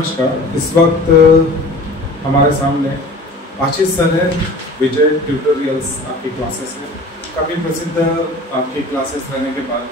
नमस्कार। इस वक्त हमारे सामने आशीष सर है। विजय ट्यूटोरियल्स आपकी क्लासेस में काफ़ी प्रसिद्ध आपकी क्लासेस रहने के बाद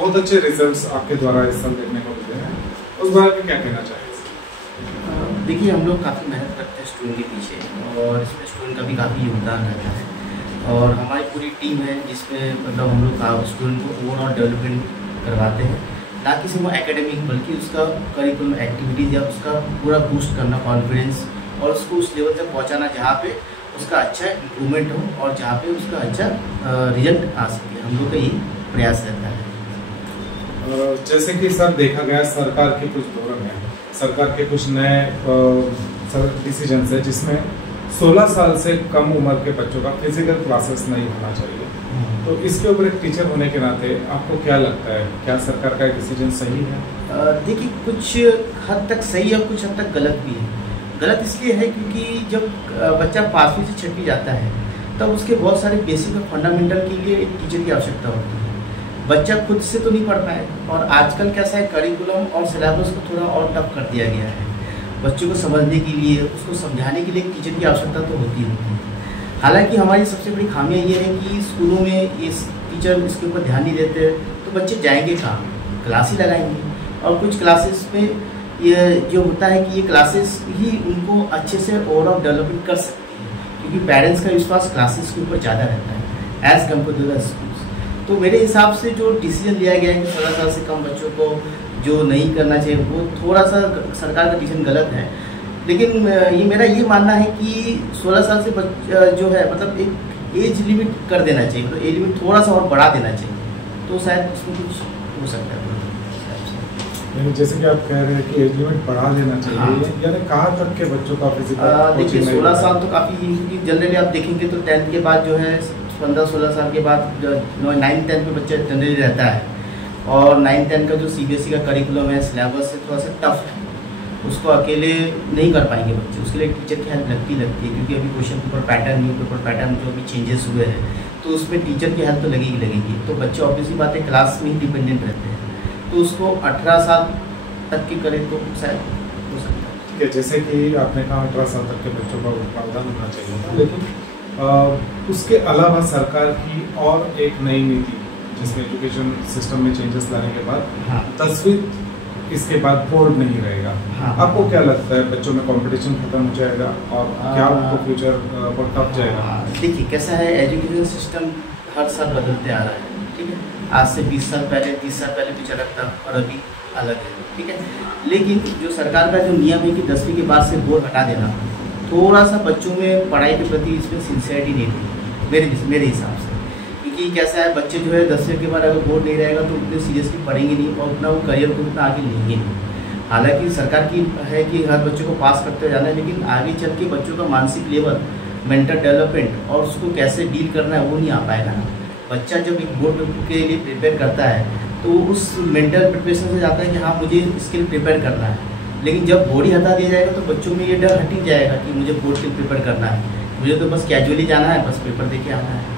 बहुत अच्छे रिजल्ट्स आपके द्वारा इस साल देखने को मिले हैं, उस बारे में क्या कहना चाहिए? देखिए, हम लोग काफ़ी मेहनत करते हैं स्टूडेंट के पीछे और इसमें स्टूडेंट का भी काफ़ी योगदान रहता है और हमारी पूरी टीम है जिसमें मतलब हम लोग स्टूडेंट को ओवरऑल डेवलपमेंट करवाते हैं, ना कि सिर्फ एकेडमिक बल्कि उसका करिकुलम एक्टिविटीज़ या उसका पूरा बूस्ट करना कॉन्फिडेंस और उसको उस लेवल तक पहुंचाना जहाँ पे उसका अच्छा इम्प्रूवमेंट हो और जहाँ पे उसका अच्छा रिजल्ट आ सके। हम लोग का ये प्रयास रहता है। जैसे कि सर देखा गया सरकार के कुछ धोरण है, सरकार के कुछ नए डिसीजन है जिसमें 16 साल से कम उम्र के बच्चों का फिजिकल क्लासेस नहीं होना चाहिए। तो इसके ऊपर एक टीचर होने के नाते आपको क्या लगता है, क्या सरकार का डिसीजन सही है? देखिए, कुछ हद तक सही है, कुछ हद तक गलत भी है। गलत इसलिए है क्योंकि जब बच्चा 5वीं से 6वीं जाता है तब उसके बहुत सारे बेसिक और फंडामेंटल के लिए एक टीचर की आवश्यकता होती है। बच्चा खुद से तो नहीं पढ़ पाए और आजकल कैसा है, करिकुलम और सिलेबस को थोड़ा और टफ कर दिया गया है। बच्चों को समझने के लिए, उसको समझाने के लिए एक टीचर की आवश्यकता तो होती है। हालांकि हमारी सबसे बड़ी खामियां ये है कि स्कूलों में इस टीचर इसके ऊपर ध्यान नहीं देते तो बच्चे जाएंगे कहाँ, क्लास ही लगाएंगे। और कुछ क्लासेस में ये जो होता है कि ये क्लासेस ही उनको अच्छे से ओवरऑल डेवलपमेंट कर सकती है क्योंकि पेरेंट्स का विश्वास क्लासेस के ऊपर ज़्यादा रहता है as compare to the schools. तो मेरे हिसाब से जो डिसीजन लिया गया है कि 16 साल से कम बच्चों को जो नहीं करना चाहिए वो थोड़ा सा सरकार का डिसीजन गलत है। लेकिन ये मेरा ये मानना है कि 16 साल से जो है मतलब एक एज लिमिट कर देना चाहिए, तो एज लिमिट थोड़ा सा और बढ़ा देना चाहिए तो शायद उसमें कुछ हो सकता है। जैसे कि आप कह रहे हैं कि एज लिमिट बढ़ा देना चाहिए, हाँ। यानी कहाँ तक के बच्चों का फिजिकल? देखिए, 16 साल तो काफ़ी, क्योंकि जनरली आप देखेंगे तो 10th के बाद जो है 15-16 साल के बाद 9th-10th में बच्चा जनरली रहता है और 9th-10th का जो CBSE का करिकुलम है, सिलेबस है, थोड़ा सा टफ है। उसको अकेले नहीं कर पाएंगे बच्चे, उसके लिए टीचर की हेल्प लगती है क्योंकि अभी question paper pattern, new paper pattern जो अभी चेंजेस हुए हैं तो उसमें टीचर की हेल्प तो लगेगी। तो बच्चे ऑब्वियसली बात है क्लास में ही डिपेंडेंट रहते हैं, तो उसको 18 साल तक की करें तो शायद हो सकता है। ठीक है, जैसे कि आपने कहा 18 साल तक के बच्चों का प्रावधान होना चाहिए था, लेकिन उसके अलावा सरकार की और एक नई नीति जिसमें एजुकेशन सिस्टम में चेंजेस लाने के बाद, हाँ। 10वीं इसके बाद बोर्ड नहीं रहेगा, हाँ। आपको क्या लगता है, बच्चों में कंपटीशन खत्म हो जाएगा और क्या उनको फ्यूचर बहुत टफ जाएगा? देखिए, कैसा है, एजुकेशन सिस्टम हर साल बदलते आ रहा है, ठीक है। आज से 20 साल पहले, 30 साल पहले कुछ अलग था और अभी अलग है, ठीक है। लेकिन जो सरकार का जो नियम है कि 10वीं के बाद से बोर्ड हटा देना, थोड़ा सा बच्चों में पढ़ाई के प्रति इसमें सिंसियरिटी नहीं थी मेरे हिसाब से। क्योंकि कैसा है, बच्चे जो है 10वीं के बाद अगर बोर्ड नहीं रहेगा तो उतने सीरियसली पढ़ेंगे नहीं और उतना वो करियर को उतना आगे लेंगे नहीं। हालांकि सरकार की है कि हर बच्चे को पास करते जाना है, लेकिन आगे चल के बच्चों का मानसिक लेवल, मेंटल डेवलपमेंट और उसको कैसे डील करना है वो नहीं आ पाएगा ना। बच्चा जब एक बोर्ड के लिए प्रिपेयर करता है तो उस मेंटल प्रिपरेशन से जाता है कि हाँ मुझे इसके लिए प्रिपेयर करना है। लेकिन जब बोर्ड ही हटा दिया जाएगा तो बच्चों में ये डर हट ही जाएगा कि मुझे बोर्ड के लिए प्रिपेयर करना है, मुझे तो बस कैजुअली जाना है, बस पेपर दे के आना है।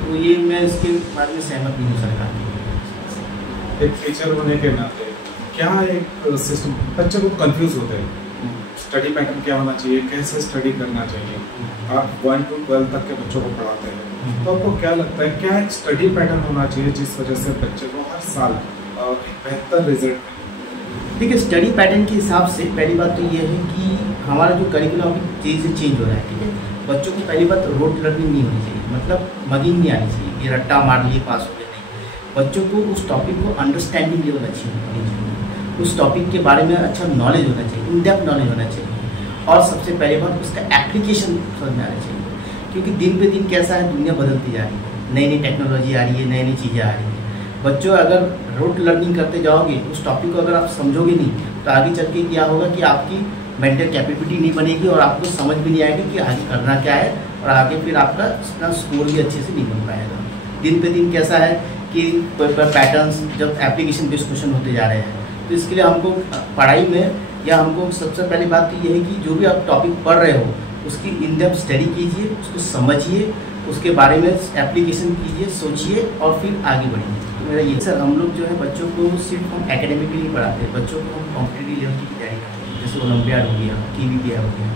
तो ये मैं इसके बारे में सहमत नहीं हूँ सरकार की। एक टीचर होने के नाते क्या एक सिस्टम, बच्चे को कंफ्यूज होते हैं, स्टडी पैटर्न क्या होना चाहिए, कैसे स्टडी करना चाहिए। आप 1 to 12 तक के बच्चों को पढ़ाते हैं, तो आपको क्या लगता है क्या एक स्टडी पैटर्न होना चाहिए जिस वजह से बच्चे को हर साल एक बेहतर रिजल्ट? देखिए, स्टडी पैटर्न के हिसाब से पहली बात तो ये है कि हमारा जो करिकुलम चीज़ चेंज हो रहा है, ठीक है। बच्चों को पहली बात रोड लर्निंग नहीं होनी चाहिए, मतलब मगिंग नहीं आनी चाहिए, ये रट्टा मार लिए पास हो गए नहीं। बच्चों को उस टॉपिक को अंडरस्टैंडिंग लेवल अच्छी होनी चाहिए, उस टॉपिक के बारे में अच्छा नॉलेज होना चाहिए, इन डेप्थ नॉलेज होना चाहिए और सबसे पहले बात उसका एप्लीकेशन समझ में आना चाहिए। क्योंकि दिन पे दिन कैसा है, दुनिया बदलती जा रही है, नई नई टेक्नोलॉजी आ रही है, नई नई चीज़ें आ रही हैं। बच्चों अगर रोड लर्निंग करते जाओगे, उस टॉपिक को अगर आप समझोगे नहीं तो आगे चल के क्या होगा कि आपकी मेंटल कैपेबिलिटी नहीं बनेगी और आपको समझ भी नहीं आएगी कि आगे करना क्या है और आगे फिर आपका स्कोर भी अच्छे से नहीं बन पाएगा। दिन पे दिन कैसा है कि पैटर्न्स जब एप्लीकेशन बेस्ड क्वेश्चन होते जा रहे हैं, तो इसके लिए हमको पढ़ाई में या हमको सबसे पहली बात तो ये है कि जो भी आप टॉपिक पढ़ रहे हो उसकी इन डेप्थ स्टडी कीजिए, उसको समझिए, उसके बारे में एप्लीकेशन कीजिए, सोचिए और फिर आगे बढ़िए। तो मेरा ये सर, हम लोग जो है बच्चों को सिर्फ हम एकेडमिक के लिए पढ़ाते हैं, बच्चों को हम कॉम्पिटिटिव लेवल की तैयारी करते हैं। जैसे ओलंपियाड हो गया, KVPI हो गया।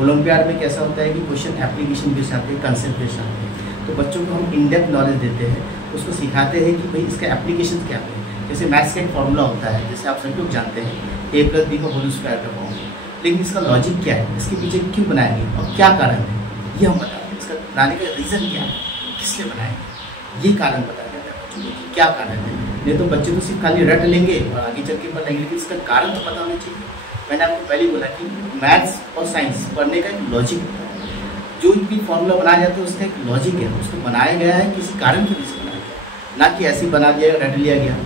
ओलंपियाड में कैसा होता है कि क्वेश्चन एप्लीकेशन बेस्ड आते हैं, कंसेप्ट बेस्ड आते हैं। तो बच्चों को हम इन डेप्थ नॉलेज देते हैं, उसको सिखाते हैं कि भाई इसका एप्लीकेशन क्या है। जैसे मैथ्स का एक फॉर्मूला होता है, जैसे आप सभी लोग जानते हैं A+B का होल स्क्वायर का फॉर्मूला, लेकिन इसका लॉजिक क्या है, इसके पीछे क्यों बनाएंगे और क्या कारण है, ये हम बताते हैं। इसका बनाने का रीज़न क्या है, किसने बनाएंगे, ये कारण बताया जाता है बच्चों को क्या कारण है। नहीं तो बच्चे तो सिर्फ खाली रट लेंगे और आगे चल के पढ़ लेंगे, लेकिन इसका कारण तो पता होना चाहिए। मैंने आपको पहले बोला कि मैथ्स और साइंस पढ़ने का एक लॉजिक होता है, जो भी फॉर्मूला बनाया जाता है उसका एक लॉजिक है, उसको बनाया गया है किसी कारण की वजह से बनाया गया, ना कि ऐसे ही बना दिया रट लिया गया,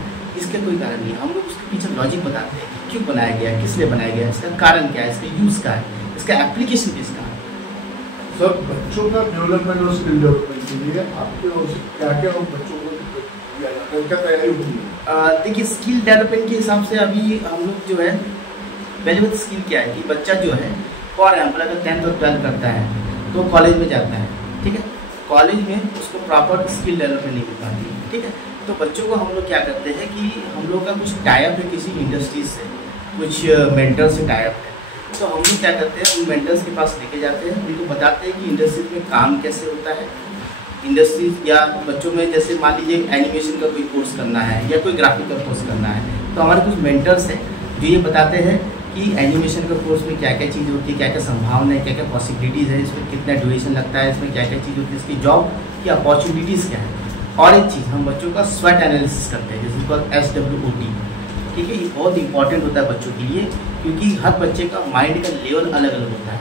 इसका कोई कारण नहीं। हम लोग उसके पीछे लॉजिक बताते हैं कि क्यों बनाया गया, किस लिए बनाया गया, इसका कारण क्या है, इसका यूज़ क्या है, इसका एप्लीकेशन किसका है। सर, बच्चों का डेवलपमेंट और स्किल डेवलपमेंट के लिए आपके क्या क्या बच्चों को दिया जाता है, क्या तैयारी होती है? देखिए, स्किल डेवलपमेंट के हिसाब से अभी हम लोग जो है पहले बात स्किल क्या है कि बच्चा जो है फॉर एग्जाम्पल अगर 10th और 12th करता है तो कॉलेज में जाता है, ठीक है। कॉलेज में उसको प्रॉपर स्किल डेवलपमेंट नहीं मिल पाती है, ठीक है। तो बच्चों को हम लोग क्या करते हैं कि हम लोग का कुछ टाइप है किसी इंडस्ट्रीज से, कुछ मेंटर से टाइप है, तो हम लोग क्या करते हैं उन मेंटर्स के पास लेके जाते हैं, उनको बताते हैं कि इंडस्ट्रीज में काम कैसे होता है। इंडस्ट्रीज या बच्चों में जैसे मान लीजिए एनिमेशन का कोई कोर्स करना है या कोई ग्राफिक का कोर्स करना है, तो हमारे कुछ मेंटर्स हैं जो ये बताते हैं कि एनिमेशन का कोर्स में क्या क्या चीज़ होती है, क्या क्या संभावना है, क्या क्या पॉसिबिलिटीज़ है, इसमें कितना ड्यूरेशन लगता है, इसमें क्या क्या चीज़ होती है, इसकी जॉब की अपॉर्चुनिटीज़ क्या है। और एक चीज़ हम बच्चों का स्वेट एनालिसिस करते हैं, जैसे SWOT, ठीक है। ये बहुत इंपॉर्टेंट होता है बच्चों के लिए, क्योंकि हर बच्चे का माइंड का लेवल अलग अलग होता है।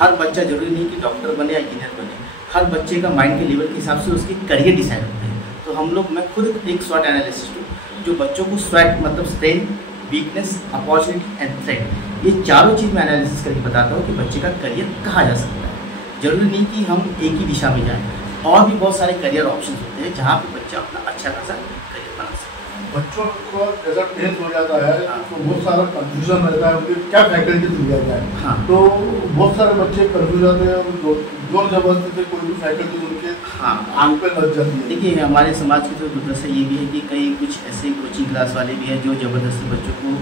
हर बच्चा जरूरी नहीं कि डॉक्टर बने या इंजीनियर बने, हर बच्चे का माइंड के लेवल के हिसाब से उसकी करियर डिसाइड होते हैं। तो हम लोग, मैं खुद एक स्वॉट एनालिसिस हूँ जो बच्चों को स्वॉट मतलब strength, weakness, opportunity and threat, ये चारों चीज़ मैं एनालिसिस करके बताता हूँ कि बच्चे का करियर कहाँ जा सकता है। जरूरी नहीं कि हम एक ही दिशा में जाएँ, और भी बहुत सारे करियर ऑप्शन होते हैं जहाँ पे बच्चा अपना अच्छा खासा करियर बना सकता है। बच्चों को जैसा 10th हो जाता है तो बहुत सारा कंफ्यूजन रहता है उनके क्या फैकल्टी दिया जाए। हाँ, तो बहुत सारे बच्चे कंफ्यूज होते हैं और जोर जबरदस्ती से कोई भी फैकल्टी उनके आंख पे लग जाती है। देखिए, हमारे समाज की तो दुर्दशा ये भी है कि कई कुछ ऐसे कोचिंग क्लास वाले भी हैं जो ज़बरदस्ती बच्चों को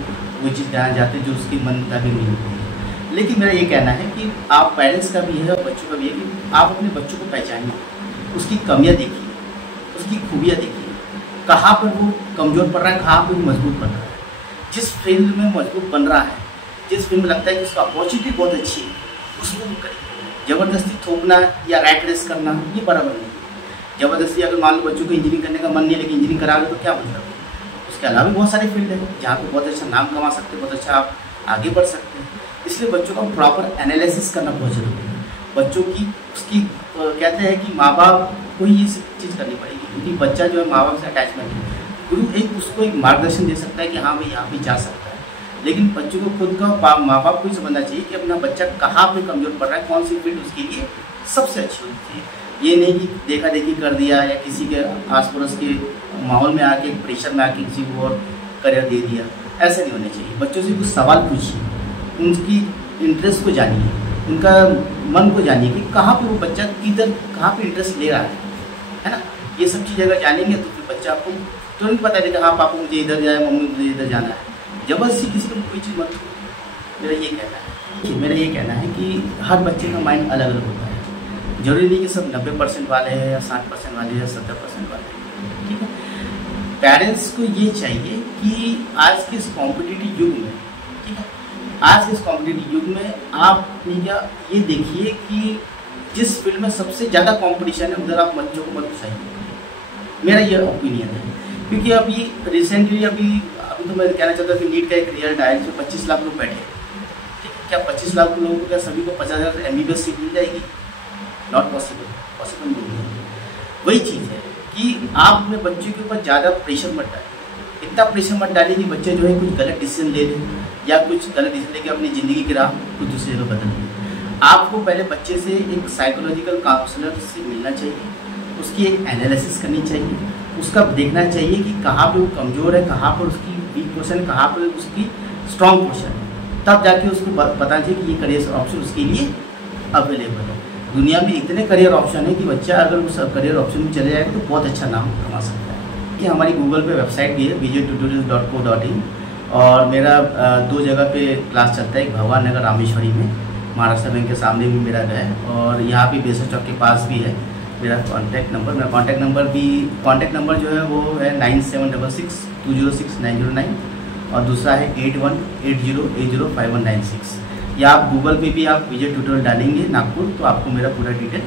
वो चीज़ जाना चाहते हैं जो उसके मन मुताबिक नहीं होती है। लेकिन मेरा ये कहना है कि आप पेरेंट्स का भी है और बच्चों का भी है कि आप अपने बच्चों को पहचानिए, उसकी कमियाँ देखिए, उसकी खूबियाँ देखिए, कहाँ पर वो कमज़ोर पड़ रहा है, कहाँ पर वो मजबूत बन रहा है। जिस फील्ड में मजबूत बन रहा है, जिस फील्ड में लगता है कि उसका अपॉर्चुनिटी बहुत अच्छी है, उसमें वो करिए। ज़बरदस्ती थोपना या रैट रेस करना ये बराबर नहीं है। ज़बरदस्ती अगर मान लो बच्चों को इंजीनियरिंग करने का मन नहीं है लेकिन इंजीनियरिंग करा लो तो क्या मतलब है। उसके अलावा भी बहुत सारे फील्ड हैं जहाँ पे बहुत अच्छा नाम कमा सकते हैं, बहुत अच्छा आप आगे बढ़ सकते हैं। इसलिए बच्चों का प्रॉपर एनालिसिस करना बहुत ज़रूरी है। बच्चों की उसकी कहते हैं कि माँ बाप को ये चीज़ करनी पड़ेगी, क्योंकि बच्चा जो है माँ बाप से अटैचमेंट है। गुरु एक उसको एक मार्गदर्शन दे सकता है कि हाँ भाई यहाँ पे जा सकता है, लेकिन बच्चों को खुद का माँ बाप को ही समझना चाहिए कि अपना बच्चा कहाँ पे कमज़ोर पड़ रहा है, कौन सी फील्ड उसके लिए सबसे अच्छी होती है। ये नहीं कि देखा देखी कर दिया या किसी के आस पड़ोस के माहौल में आके प्रेशर में आके किसी को और करियर दे दिया, ऐसा नहीं होना चाहिए। बच्चों से कुछ सवाल पूछिए, उनकी इंटरेस्ट को जानिए, उनका मन को जानिए कि कहाँ पे वो बच्चा किधर कहाँ पे इंटरेस्ट ले रहा है ना। ये सब चीज़ अगर जानेंगे तो फिर बच्चा आपको तुरंत पता चलेगा हाँ पापा मुझे इधर जाए, मम्मी मुझे इधर जाना है। जबरदस्ती किसी को कोई चीज़ मत। मेरा ये कहना है कि हर बच्चे का माइंड अलग अलग होता है। जरूरी नहीं कि सब 90% वाले हैं या 60% वाले हैं या 70% वाले हैं, ठीक है। पेरेंट्स को ये चाहिए कि आज के इस कॉम्पिटिटिव युग में, ठीक है, आज के इस कॉम्पिटिटिव युग में आप क्या ये देखिए कि जिस फील्ड में सबसे ज़्यादा कंपटीशन है उधर आप बच्चों को मत घुसाइए। मेरा ये ओपिनियन है, क्योंकि अभी रिसेंटली अभी तो मैं कहना चाहता हूँ कि नीट का एक रिजल्ट आया जिसमें 25 लाख लोग बैठे, ठीक है। क्या 25 लाख लोगों को क्या सभी को 50,000 MBBS सीट मिल जाएगी? नॉट पॉसिबल, पॉसिबल नहीं है। वही चीज़ है कि आप अपने बच्चे के ऊपर ज़्यादा प्रेशर मत डालिए, इतना प्रेशर मत डालिए कि बच्चे जो है कुछ गलत डिसीजन ले लें या कुछ गलत डिसीजन लेके अपनी ज़िंदगी की राह कुछ दूसरी जगह बदल दें। आपको पहले बच्चे से एक साइकोलॉजिकल काउंसलर से मिलना चाहिए, उसकी एक एनालिसिस करनी चाहिए, उसका देखना चाहिए कि कहाँ पे वो कमज़ोर है, कहाँ पर उसकी वीक पोर्शन है, कहाँ पर उसकी स्ट्रॉन्ग पोर्शन है। तब जाके उसको पता चाहिए कि ये करियर ऑप्शन उसके लिए अवेलेबल है। दुनिया में इतने करियर ऑप्शन है कि बच्चा अगर उस करियर ऑप्शन में चले जाएगा तो बहुत अच्छा नाम कमा सकता है। कि हमारी गूगल पे वेबसाइट भी है vijaytutorials.co.in, और मेरा 2 जगह पे क्लास चलता है, एक भगवान नगर रामेश्वरी में, महाराष्ट्र बैंक के सामने भी मेरा है, और यहाँ पे बेसर चौक के पास भी है मेरा कॉन्टैक्ट नंबर। मेरा कॉन्टैक्ट नंबर जो है वो है 9766206909, और दूसरा है 8180805196। या आप गूगल पे भी आप विजय ट्यूटोरियल डालेंगे नागपुर तो आपको मेरा पूरा डिटेल